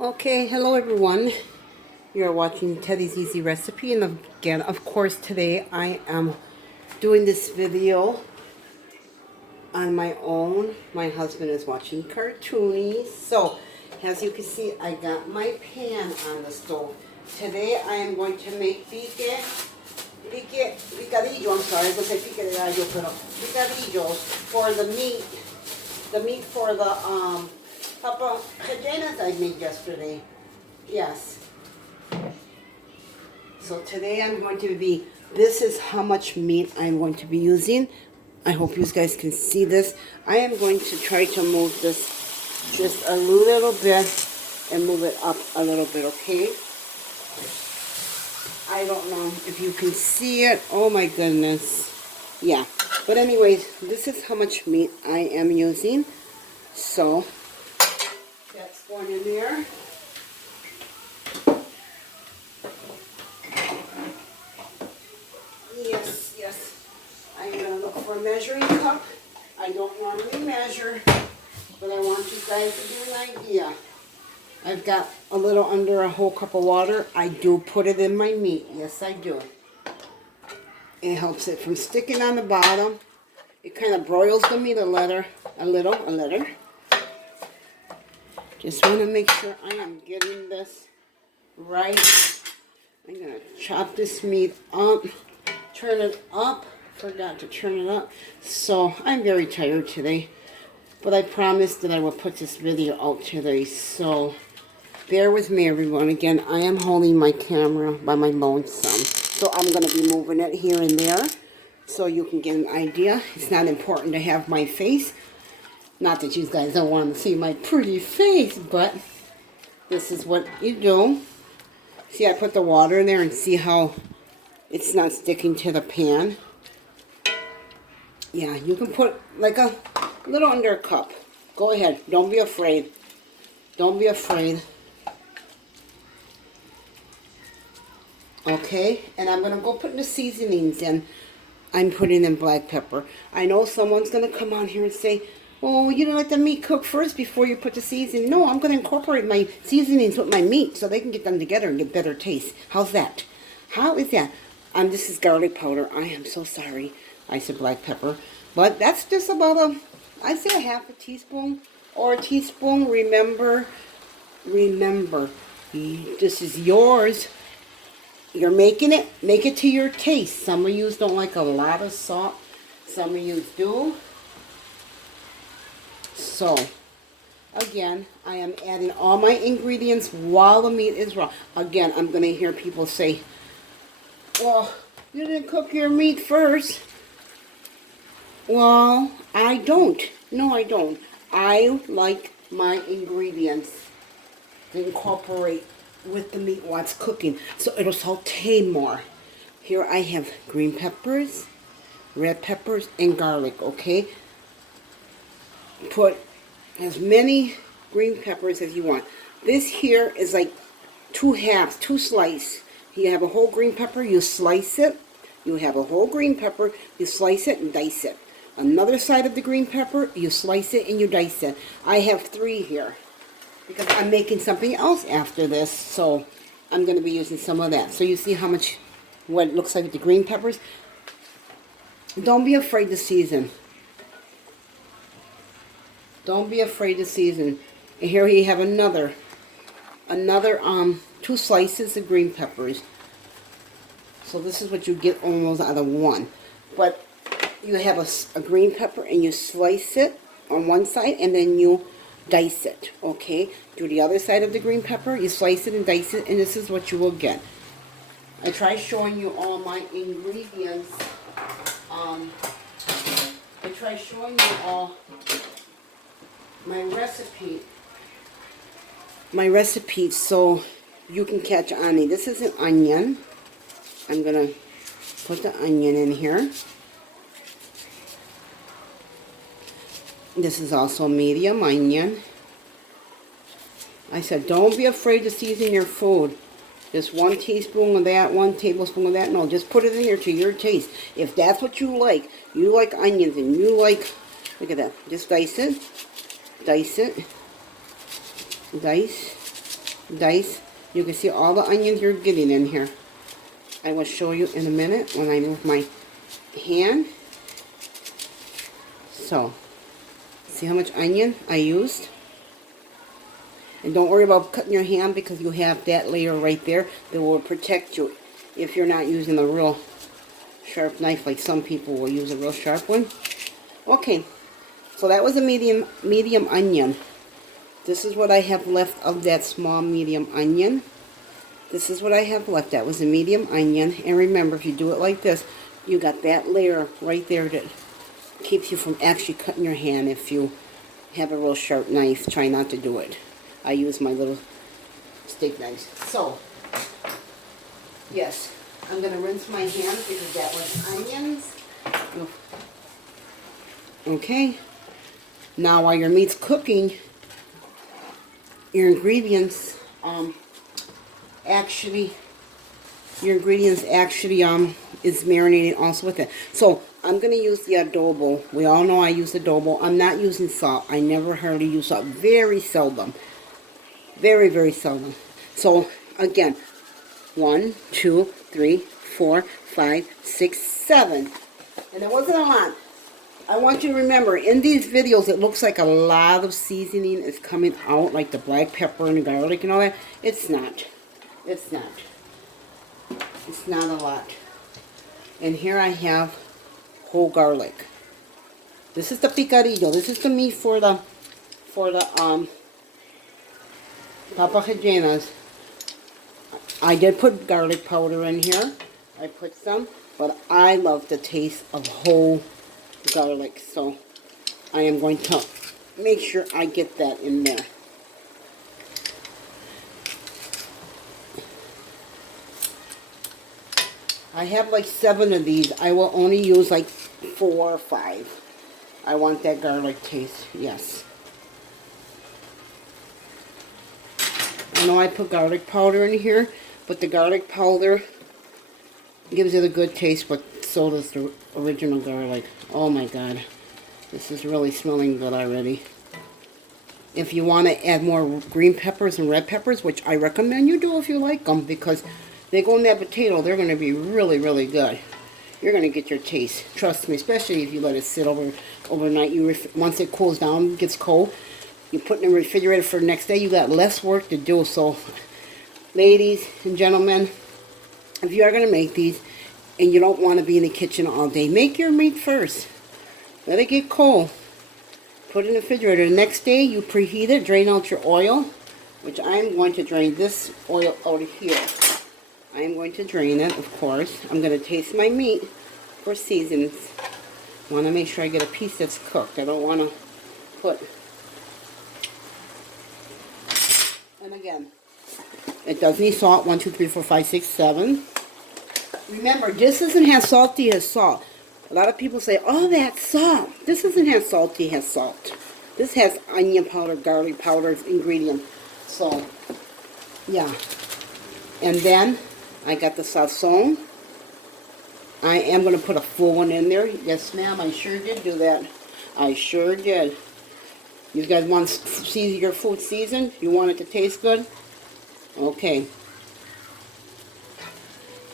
Okay, hello everyone. You're watching Teddy's Easy Recipe, and again, of course, today I am doing this video on my own. My husband is watching cartoonies. So, as you can see, I got my pan on the stove. Today I am going to make picadillo, I'm sorry, I was going to say picadillo for the meat for the papajanas I made yesterday. Yes. So today I'm going to be, this is how much meat I'm going to be using. I hope you guys can see this. I am going to try to move this just a little bit and move it up a little bit, okay? I don't know if you can see it. Oh my goodness. Yeah. But anyways, this is how much meat I am using. So, that's going in there. Yes. I'm going to look for a measuring cup. I don't normally measure, but I want you guys to get an idea. I've got a little under a whole cup of water. I do put it in my meat. Yes, I do. It helps it from sticking on the bottom. It kind of broils the meat a little. Just want to make sure I am getting this right. I'm going to chop this meat up, turn it up. Forgot to turn it up. So I'm very tired today, but I promised that I would put this video out today. So bear with me, everyone. Again, I am holding my camera by my lonesome, so I'm going to be moving it here and there so you can get an idea. It's not important to have my face. Not that you guys don't want to see my pretty face, but this is what you do. See, I put the water in there and see how it's not sticking to the pan. Yeah, you can put like a little under a cup. Go ahead. Don't be afraid. Don't be afraid. Okay, and I'm going to go put the seasonings in. I'm putting in black pepper. I know someone's going to come on here and say, oh, you don't let the meat cook first before you put the seasoning. No, I'm going to incorporate my seasonings with my meat so they can get them together and get better taste. How's that? How is that? This is garlic powder. I am so sorry. I said black pepper. But that's just about I'd say a half a teaspoon or a teaspoon. Remember, this is yours. You're making it. Make it to your taste. Some of you don't like a lot of salt. Some of you do. So, again, I am adding all my ingredients while the meat is raw. Again, I'm going to hear people say, well, you didn't cook your meat first. Well, I don't. No, I don't. I like my ingredients to incorporate with the meat while it's cooking, so it'll saute more. Here I have green peppers, red peppers, and garlic, okay? Put as many green peppers as you want. This here is like two slices. You have a whole green pepper, you slice it. You have a whole green pepper, you slice it and dice it. Another side of the green pepper, you slice it and you dice it. I have 3 here because I'm making something else after this, so I'm going to be using some of that. So you see how much, what it looks like with the green peppers. Don't be afraid to season. Don't be afraid to season. And here you have another 2 slices of green peppers. So this is what you get almost out of one. But you have a green pepper and you slice it on one side and then you dice it, okay? Do the other side of the green pepper, you slice it and dice it, and this is what you will get. I try showing you all my ingredients. I try showing you all my recipe so you can catch on it. This is an onion. I'm going to put the onion in here. This is also medium onion. I said don't be afraid to season your food. Just 1 teaspoon of that, 1 tablespoon of that. No, just put it in there to your taste. If that's what you like onions and you like, look at that. Just dice it, dice, dice. You can see all the onions you're getting in here. I will show you in a minute when I move my hand. So, see how much onion I used? And don't worry about cutting your hand because you have that layer right there that will protect you if you're not using a real sharp knife like some people will use a real sharp one. Okay, so that was a medium onion. This is what I have left of that small medium onion. This is what I have left. That was a medium onion. And remember, if you do it like this, you got that layer right there that keeps you from actually cutting your hand if you have a real sharp knife. Try not to do it. I use my little steak knives. So, yes, I'm going to rinse my hands because that was onions. Okay. Now, while your meat's cooking, your ingredients actually is marinating also with it. So I'm going to use the adobo. We all know I use adobo. I'm not using salt. I never hardly use salt. Very seldom. Very, very seldom. So again, 1, 2, 3, 4, 5, 6, 7. And it wasn't a lot. I want you to remember, in these videos, it looks like a lot of seasoning is coming out, like the black pepper and the garlic and all that. It's not. It's not. It's not a lot. And here I have whole garlic. This is the picadillo. This is the meat for the papajanas. I did put garlic powder in here. I put some, but I love the taste of whole garlic, so I am going to make sure I get that in there. I have like 7 of these. I will only use like 4 or 5. I want that garlic taste, yes. I know I put garlic powder in here, but the garlic powder gives it a good taste, but so does the original garlic. Oh my God. This is really smelling good already. If you want to add more green peppers and red peppers, which I recommend you do if you like them, because they go in that potato, they're going to be really, really good. You're going to get your taste. Trust me, especially if you let it sit overnight. Once it cools down, gets cold, you put it in the refrigerator for the next day, you got less work to do. So, ladies and gentlemen, if you are going to make these, and you don't want to be in the kitchen all day, make your meat first. Let it get cold. Put it in the refrigerator. The next day, you preheat it, drain out your oil, which I'm going to drain this oil out of here. I am going to drain it, of course. I'm going to taste my meat for seasons. I want to make sure I get a piece that's cooked. I don't want to put... And again, it does need salt. 1, 2, 3, 4, 5, 6, 7. Remember, this doesn't have salty as salt. A lot of people say, oh, that's salt. This doesn't have salty, it has salt. This has onion powder, garlic powder ingredient. So, yeah. And then, I got the sazon. I am going to put a full one in there. Yes, ma'am, I sure did do that. I sure did. You guys want to see your food seasoned? You want it to taste good? Okay.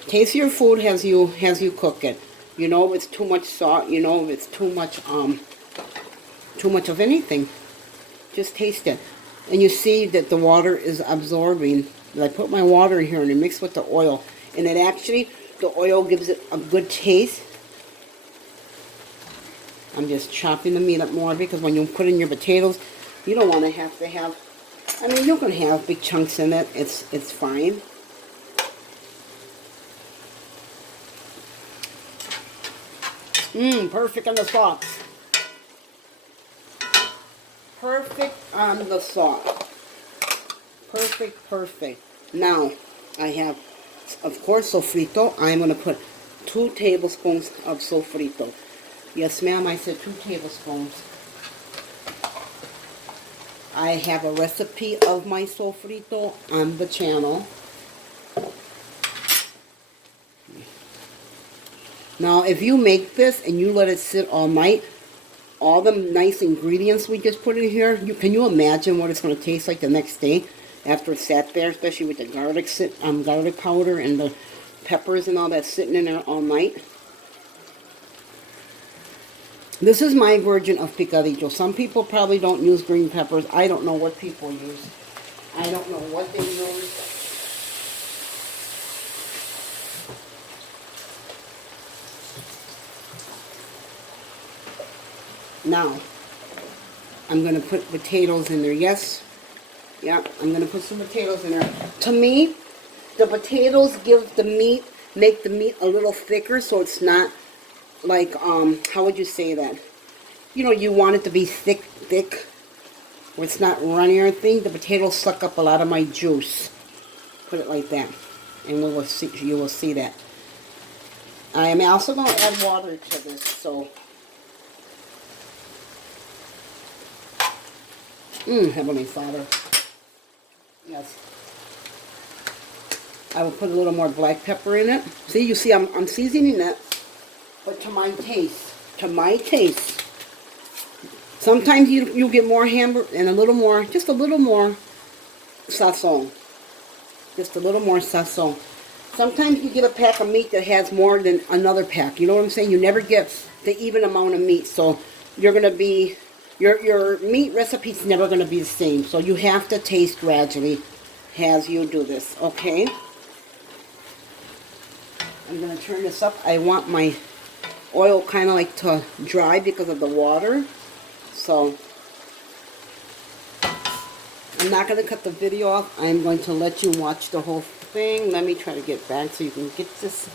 Taste your food as you cook it. You know if it's too much salt. You know if it's too much of anything. Just taste it, and you see that the water is absorbing. I put my water in here and it mixed with the oil, and it actually the oil gives it a good taste. I'm just chopping the meat up more because when you put in your potatoes, you don't want to have. I mean, you can have big chunks in it. It's fine. Perfect on the salt. Perfect on the salt. Perfect, perfect. Now, I have, of course, sofrito. I'm going to put 2 tablespoons of sofrito. Yes, ma'am, I said 2 tablespoons. I have a recipe of my sofrito on the channel. Now, if you make this and you let it sit all night, all the nice ingredients we just put in here, can you imagine what it's going to taste like the next day? after it sat there, especially with the garlic powder and the peppers and all that sitting in there all night. This is my version of picadillo. Some people probably don't use green peppers. I don't know what people use. I don't know what they use. Now, I'm going to put potatoes in there. Yes. Yeah, I'm going to put some potatoes in there. To me, the potatoes give the meat, make the meat a little thicker, so it's not like, how would you say that? You know, you want it to be thick, where it's not runny or anything. The potatoes suck up a lot of my juice. Put it like that, and we will see. You will see that. I am also going to add water to this, so. Heavenly Father. Yes. I will put a little more black pepper in it. See, you see, I'm seasoning that, but to my taste. To my taste. Sometimes you get more hamburger and a little more, just a little more sazon. Just a little more sazon. Sometimes you get a pack of meat that has more than another pack. You know what I'm saying? You never get the even amount of meat. So you're going to be, your meat recipe's never going to be the same. So you have to taste gradually as you do this. Okay? I'm going to turn this up. I want my oil kind of like to dry because of the water. So, I'm not going to cut the video off. I'm going to let you watch the whole thing. Let me try to get back so you can get this.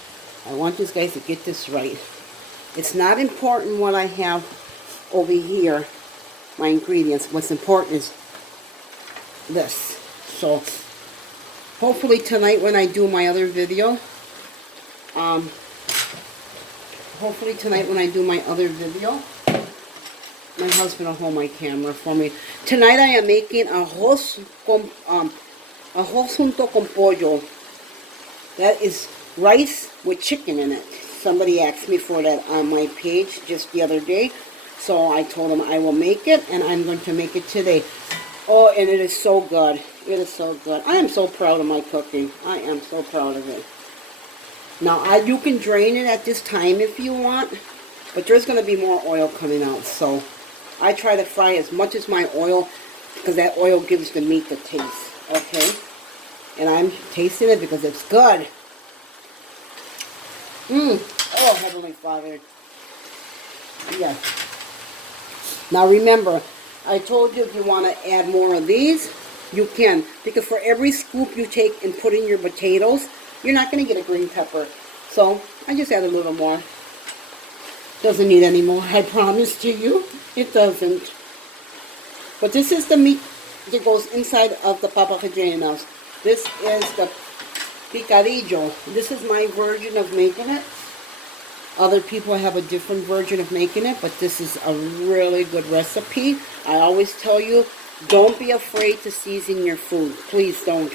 I want you guys to get this right. It's not important what I have over here, my ingredients. What's important is this. So, hopefully tonight when I do my other video, my husband will hold my camera for me. Tonight I am making arroz junto con pollo. That is rice with chicken in it. Somebody asked me for that on my page just the other day. So I told them I will make it, and I'm going to make it today. Oh, and it is so good. It is so good. I am so proud of my cooking. I am so proud of it. Now, you can drain it at this time if you want, but there's going to be more oil coming out. So I try to fry as much as my oil, because that oil gives the meat the taste, okay? And I'm tasting it because it's good. Oh, Heavenly Father. Yes. Now remember, I told you if you want to add more of these, you can. Because for every scoop you take and put in your potatoes, you're not going to get a green pepper. So, I just add a little more. Doesn't need any more, I promise to you. It doesn't. But this is the meat that goes inside of the papas rellenas. This is the picadillo. This is my version of making it. Other people have a different version of making it, but this is a really good recipe. I always tell you, don't be afraid to season your food. Please don't.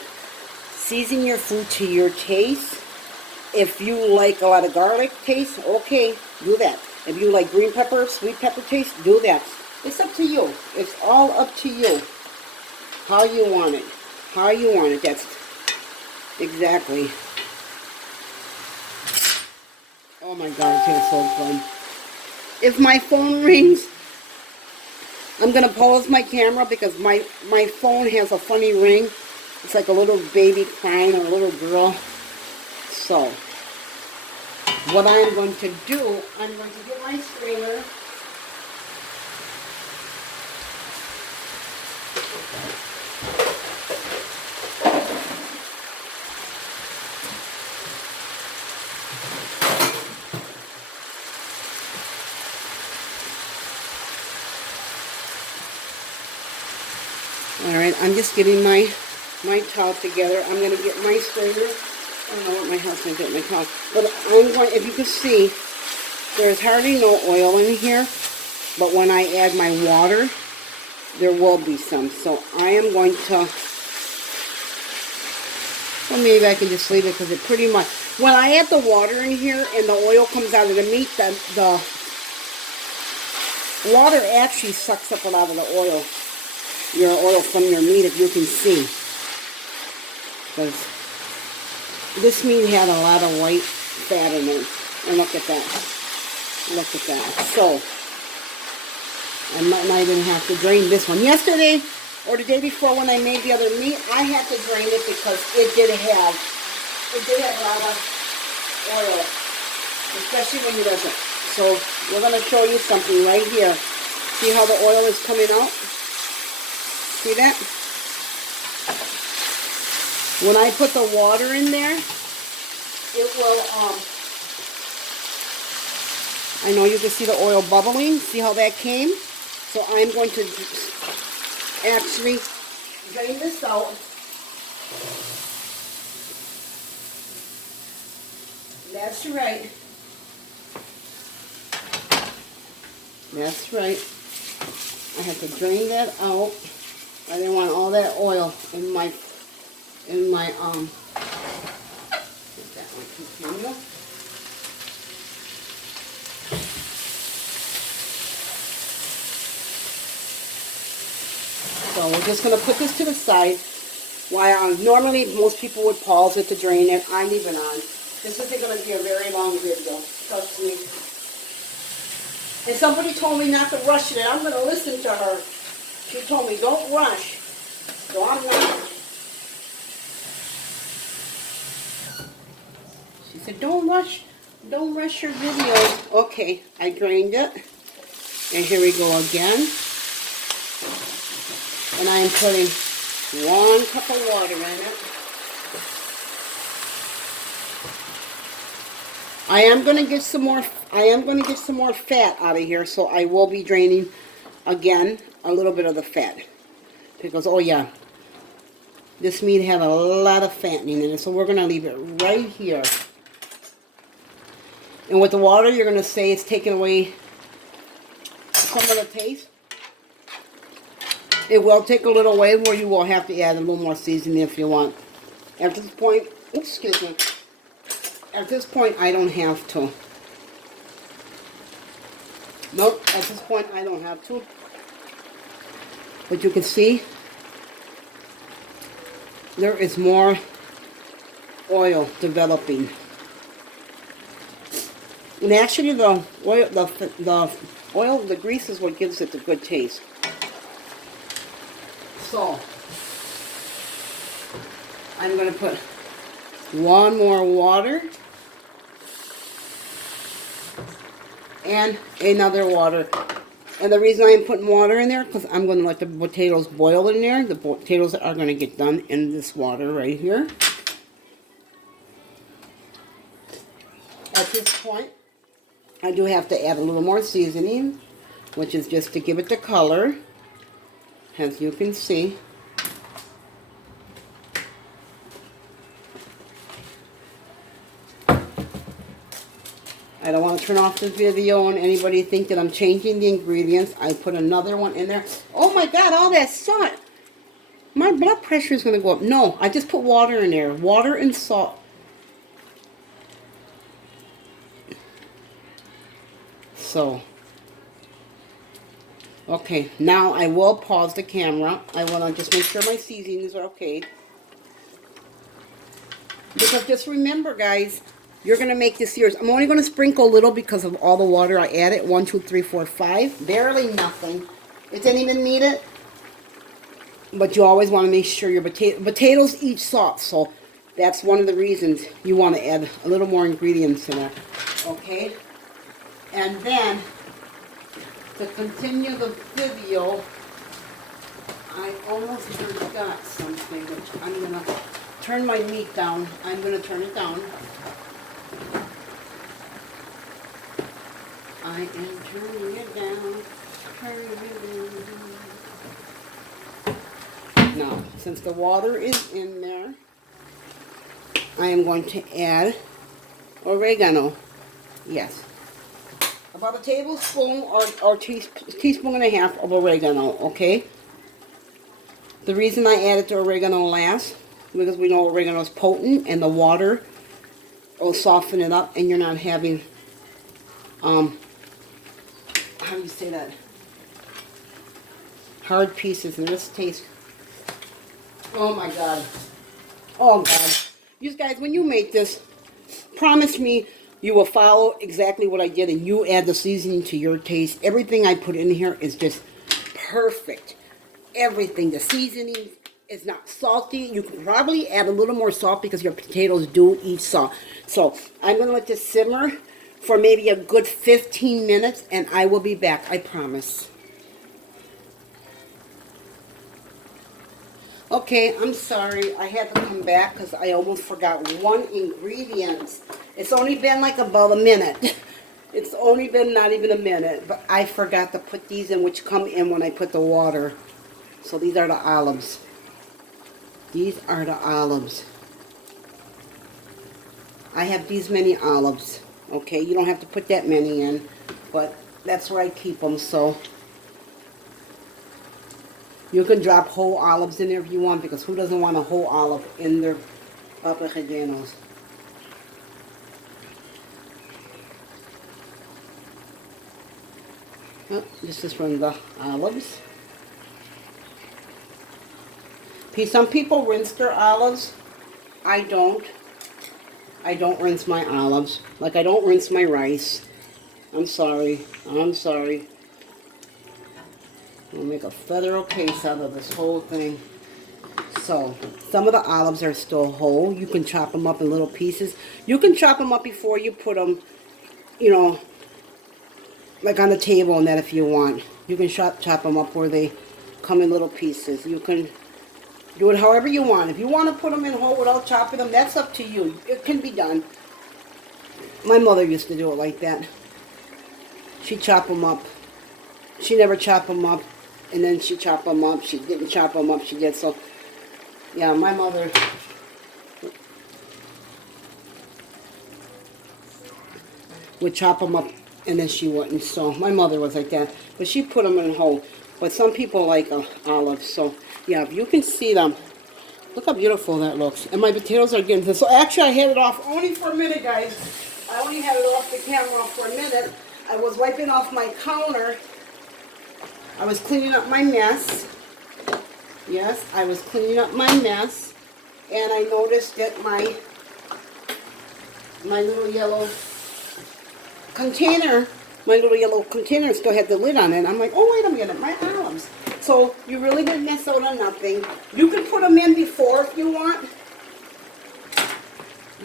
Season your food to your taste. If you like a lot of garlic taste, okay, do that. If you like green pepper, sweet pepper taste, do that. It's up to you. It's all up to you. How you want it. How you want it. That's exactly. Oh my God, it tastes so good. If my phone rings, I'm going to pause my camera because my phone has a funny ring. It's like a little baby crying or a little girl. So, what I'm going to do, I'm going to get my strainer. Alright, I'm just getting my towel together. I'm going to get my strainer. I don't know what my husband did my towel. But I'm going, if you can see, there's hardly no oil in here. But when I add my water, there will be some. So I am going to, well, maybe I can just leave it because it pretty much, when I add the water in here and the oil comes out of the meat, the water actually sucks up a lot of the oil. Your oil from your meat, if you can see. Because this meat had a lot of white fat in it. And look at that. Look at that. So, I might not even have to drain this one. Yesterday, or the day before when I made the other meat, I had to drain it because it did have a lot of oil. Especially when you doesn't. So, we're going to show you something right here. See how the oil is coming out? See that? When I put the water in there, it will, I know you can see the oil bubbling. See how that came? So I'm going to actually drain this out. That's right. That's right. I have to drain that out. I didn't want all that oil in my get that one continue. So we're just going to put this to the side. While normally most people would pause it to drain it, I leave it on. This isn't going to be a very long video, trust me. And somebody told me not to rush it, and I'm going to listen to her. She told me, don't rush. So I'm not. She said, don't rush your videos. Okay, I drained it. And here we go again. And I am putting 1 cup of water in it. I am going to get some more fat out of here, so I will be draining again a little bit of the fat. Because, oh yeah, this meat had a lot of fattening in it, so we're going to leave it right here. And with the water, you're going to say it's taking away some of the taste. It will take a little away where you will have to add a little more seasoning if you want. At this point, oops, excuse me. At this point, I don't have to. Nope, at this point, I don't have to. But you can see, there is more oil developing. And actually, the oil, the grease is what gives it the good taste. So, I'm going to put 1 more water and another water. And the reason I'm putting water in there, because I'm going to let the potatoes boil in there. The potatoes are going to get done in this water right here. At this point, I do have to add a little more seasoning, which is just to give it the color, as you can see. I don't want to turn off the video and anybody think that I'm changing the ingredients. I put another one in there. Oh my God, all that salt. My blood pressure is going to go up. No, I just put water in there. Water and salt. So, okay, now I will pause the camera. I want to just make sure my seasonings are okay. Because just remember, guys, you're going to make this yours. I'm only going to sprinkle a little because of all the water I added. 1, 2, 3, 4, 5. Barely nothing. It didn't even need it. But you always want to make sure your potatoes eat salt. So that's one of the reasons you want to add a little more ingredients in it. Okay? And then, to continue the video, I almost forgot something, which I'm going to turn my meat down. I'm going to turn it down. I am turning it down, turning it down. Now, since the water is in there, I am going to add oregano. Yes. About a tablespoon or teaspoon and a half of oregano, okay? The reason I added the oregano last, because we know oregano is potent and the water will soften it up and you're not having, how do you say that? Hard pieces, and this tastes, oh my God. Oh, God. You guys, when you make this, promise me you will follow exactly what I did and you add the seasoning to your taste. Everything I put in here is just perfect. Everything. The seasoning is not salty. You can probably add a little more salt because your potatoes do eat salt. So I'm going to let this simmer for maybe a good 15 minutes and I will be back. I promise. Okay, I'm sorry. I had to come back because I almost forgot one ingredient. It's only been like about a minute. It's only been not even a minute. But I forgot to put these in, which come in when I put the water. So these are the olives. These are the olives. I have these many olives. Okay, you don't have to put that many in. But that's where I keep them, so... You can drop whole olives in there if you want, because who doesn't want a whole olive in their papajanos? Oh, this is from the olives. Some people rinse their olives. I don't. I don't rinse my olives. Like I don't rinse my rice. I'm sorry. I'm sorry. I'll make a federal case out of this whole thing. So, some of the olives are still whole. You can chop them up in little pieces. You can chop them up before you put them, you know, like on the table and that if you want. You can chop them up where they come in little pieces. You can do it however you want. If you want to put them in whole without chopping them, that's up to you. It can be done. My mother used to do it like that. She'd chop them up. She never chopped them up. And then she chopped them up. She didn't chop them up. She did. So, yeah, my mother would chop them up and then she wouldn't. So, my mother was like that. But she put them in whole. But some people like olives. So, yeah, if you can see them. Look how beautiful that looks. And my potatoes are getting this. So, actually, I had it off only for a minute, guys. I only had it off the camera for a minute. I was wiping off my counter. I was cleaning up my mess. Yes, I was cleaning up my mess. And I noticed that my little yellow container, still had the lid on it. And I'm like, oh, wait a minute, my olives. So you really didn't miss out on nothing. You can put them in before if you want.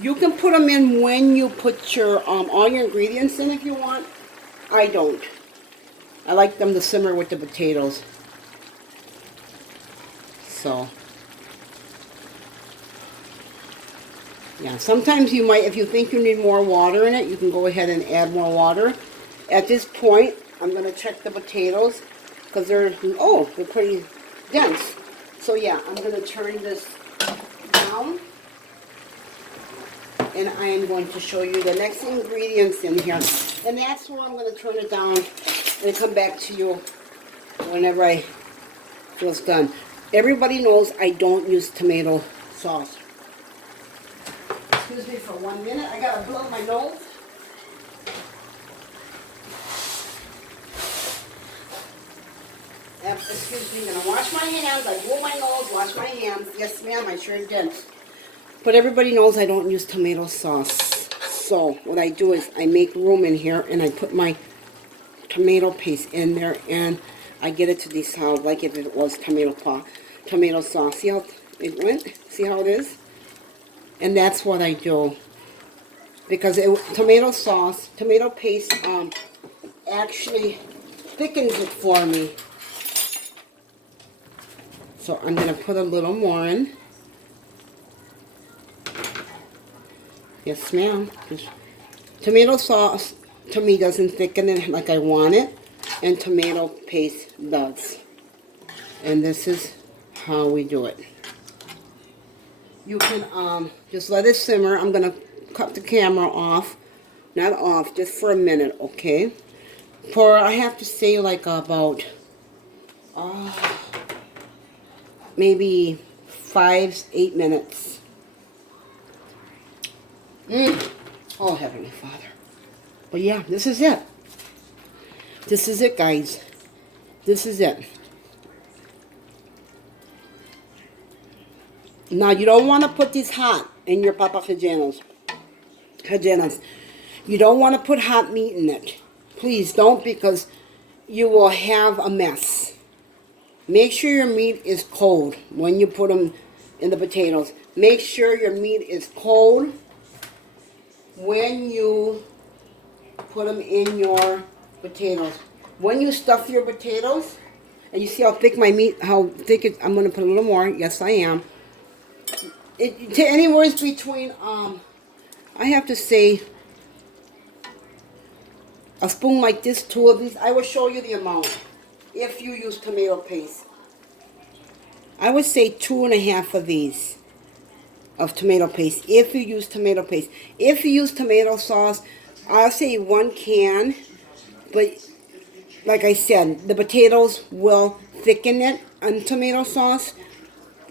You can put them in when you put your all your ingredients in if you want. I don't. I like them to simmer with the potatoes. So, yeah, sometimes you might, if you think you need more water in it, you can go ahead and add more water. At this point, I'm going to check the potatoes because they're pretty dense. So, yeah, I'm going to turn this down. And I am going to show you the next ingredients in here. And that's where I'm going to turn it down and come back to you whenever I feel it's done. Everybody knows I don't use tomato sauce. Excuse me for 1 minute. I got to blow my nose. Excuse me. I'm going to wash my hands. I blow my nose, wash my hands. Yes, ma'am, I sure did. But everybody knows I don't use tomato sauce. So what I do is I make room in here and I put my tomato paste in there and I get it to dissolve like if it was tomato sauce. See how it went? See how it is? And that's what I do. Because tomato paste actually thickens it for me. So I'm going to put a little more in. Yes, ma'am. Tomato sauce to me doesn't thicken it like I want it, and tomato paste does. And this is how we do it. You can just let it simmer. I'm going to cut the camera off. Not off, just for a minute, okay? For, I have to say, like about maybe 5-8 minutes. Oh, Heavenly Father. But yeah, this is it. This is it, guys. This is it. Now, you don't want to put these hot in your papa rellenos. You don't want to put hot meat in it. Please don't, because you will have a mess. Make sure your meat is cold when you put them in the potatoes. Make sure your meat is cold when you put them in your potatoes. When you stuff your potatoes, and you see how thick my meat, how thick it, I'm going to put a little more. Yes, I am. Anywhere between, I have to say, a spoon like this, 2 of these. I will show you the amount if you use tomato paste. I would say 2.5 of these of tomato paste if you use tomato paste. If you use tomato sauce, I'll say 1 can, but like I said, the potatoes will thicken it on tomato sauce.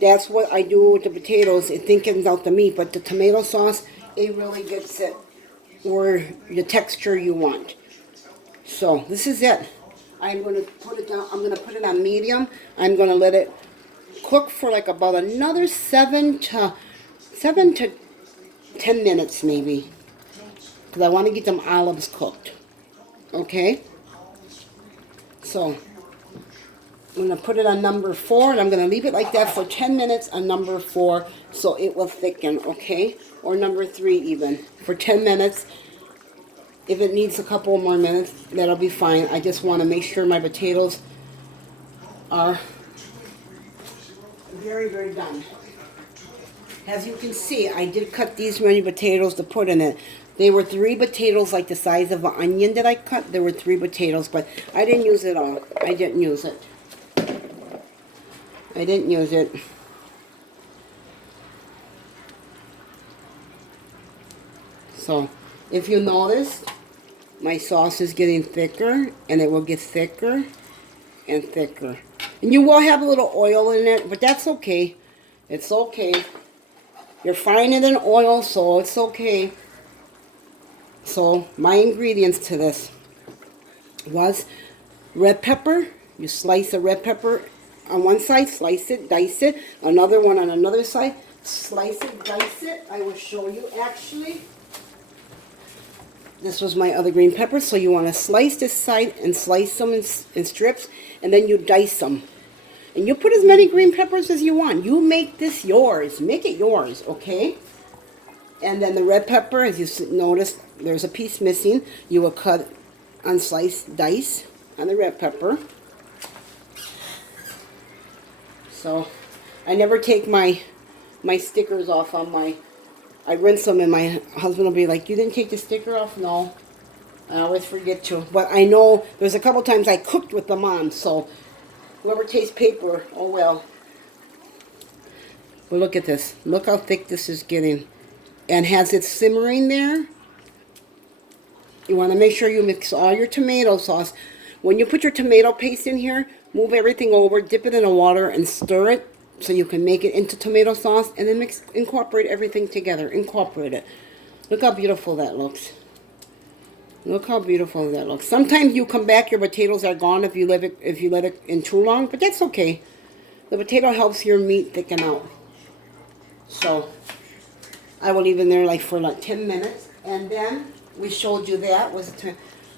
That's what I do with the potatoes. It thickens out the meat, but the tomato sauce, it really gets it or the texture you want. So this is it. I'm going to put it down. I'm going to put it on medium. I'm going to let it cook for like about another 7 to 10 minutes maybe, because I want to get them olives cooked. Okay. So I'm going to put it on number 4, and I'm going to leave it like that for 10 minutes on number 4, so it will thicken. Okay, or number 3 even for 10 minutes. If it needs a couple more minutes, that'll be fine. I just want to make sure my potatoes are very, very done. As you can see, I did cut these many potatoes to put in it. They were 3 potatoes like the size of an onion that I cut. There were 3 potatoes, but I didn't use it all. I didn't use it. I didn't use it. So, if you notice, my sauce is getting thicker, and it will get thicker and thicker. And you will have a little oil in it, but that's okay. It's okay. You're frying it in oil, so it's okay. So, my ingredients to this was red pepper. You slice a red pepper on one side, slice it, dice it. Another one on another side, slice it, dice it. I will show you actually. This was my other green peppers, so you want to slice this side and slice them in strips, and then you dice them. And you put as many green peppers as you want. You make this yours. Make it yours, okay? And then the red pepper, as you notice, there's a piece missing. You will cut and slice, dice on the red pepper. So, I never take my stickers off on my... I rinse them, and my husband will be like, "You didn't take the sticker off?" No, I always forget to. But I know there's a couple times I cooked with them on, so whoever tastes paper, oh well. But look at this. Look how thick this is getting. And as it's simmering there, you want to make sure you mix all your tomato sauce. When you put your tomato paste in here, move everything over, dip it in the water, and stir it, so you can make it into tomato sauce, and then incorporate everything together. Incorporate it. Look how beautiful that looks. Look how beautiful that looks. Sometimes you come back, your potatoes are gone if you let it in too long, but that's okay. The potato helps your meat thicken out. So I will leave in there like for like 10 minutes, and then we showed you that was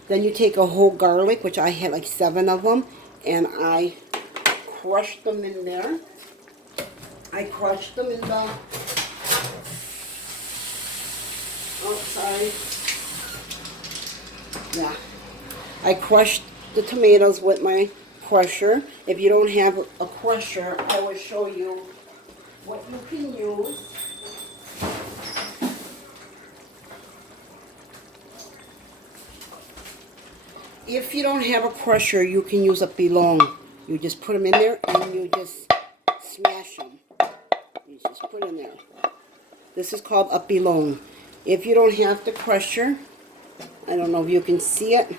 then you take a whole garlic, which I had like 7 of them, and I crushed them in there. I crushed them in the, oh sorry, yeah, I crushed the tomatoes with my crusher. If you don't have a crusher, I will show you what you can use. If you don't have a crusher, you can use a pilon. You just put them in there and you just smash them. You just put in there. This is called a pilon. If you don't have the crusher, I don't know if you can see it,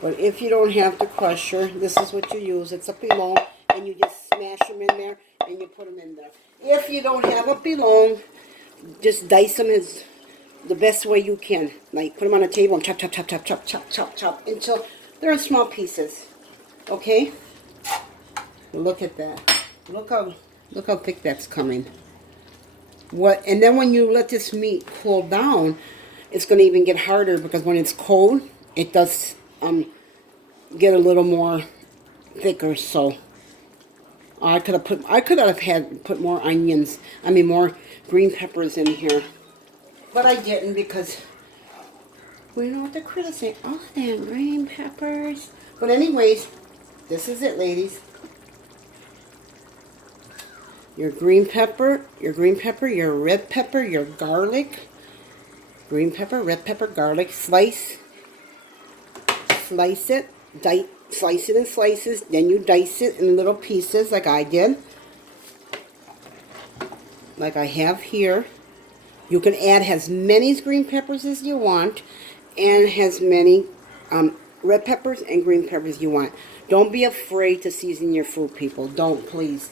but if you don't have the crusher, this is what you use. It's a pilon, and you just smash them in there and you put them in there. If you don't have a pilon, just dice them as the best way you can. Like put them on a table and chop, chop, chop, chop, chop, chop, chop, chop until they're in small pieces. Okay? Look at that. Look how Look how thick that's coming. And then when you let this meat cool down, it's going to even get harder because when it's cold, it does get a little more thicker. So I could have put more onions. I mean more green peppers in here, but I didn't because we know what the critics say. Oh, damn green peppers. But anyways, this is it, ladies. Your green pepper, your red pepper, your garlic. Green pepper, red pepper, garlic. Slice it, slice it in slices. Then you dice it in little pieces like I did. Like I have here. You can add as many green peppers as you want and as many red peppers and green peppers you want. Don't be afraid to season your food, people. Don't, please.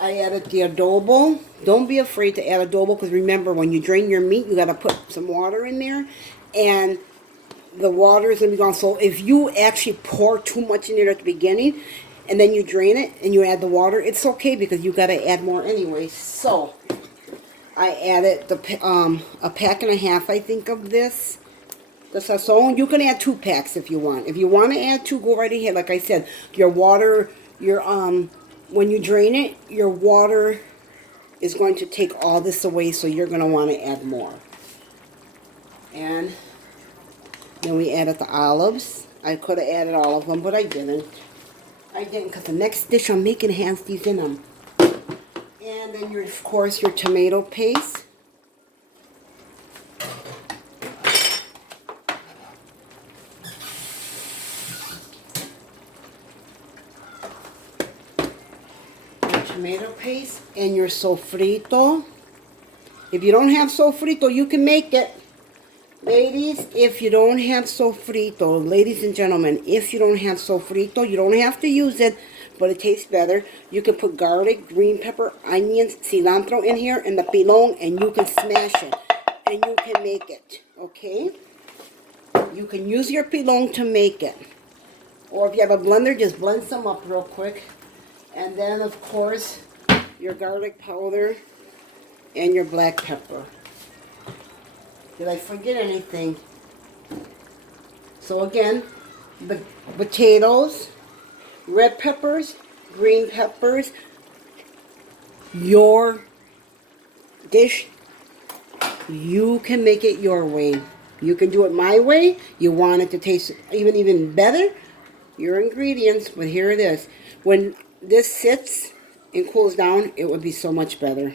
I added the adobo. Don't be afraid to add adobo because remember, when you drain your meat, you got to put some water in there. And the water is going to be gone. So if you actually pour too much in there at the beginning and then you drain it and you add the water, it's okay because you got to add more anyway. So I added a pack and a half, I think, of this. The sazon. You can add 2 packs if you want. If you want to add 2, go right ahead. Like I said, your water, when you drain it, your water is going to take all this away, so you're going to want to add more. And then we added the olives. I could have added all of them, but I didn't. I didn't because the next dish I'm making has these in them. And then, of course, your tomato paste. Tomato paste and your sofrito. If you don't have sofrito, you can make it. Ladies, if you don't have sofrito, ladies and gentlemen, if you don't have sofrito, you don't have to use it, but it tastes better. You can put garlic, green pepper, onions, cilantro in here, and the pilon, and you can smash it. And you can make it, okay? You can use your pilon to make it. Or if you have a blender, just blend some up real quick. And then, of course, your garlic powder and your black pepper. Did I forget anything? So again, the potatoes, red peppers, green peppers, your dish, you can make it your way. You can do it my way. You want it to taste even better. Your ingredients, but here it is. When this sits and cools down, it would be so much better.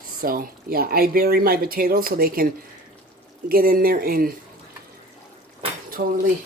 So, yeah, I bury my potatoes so they can get in there and totally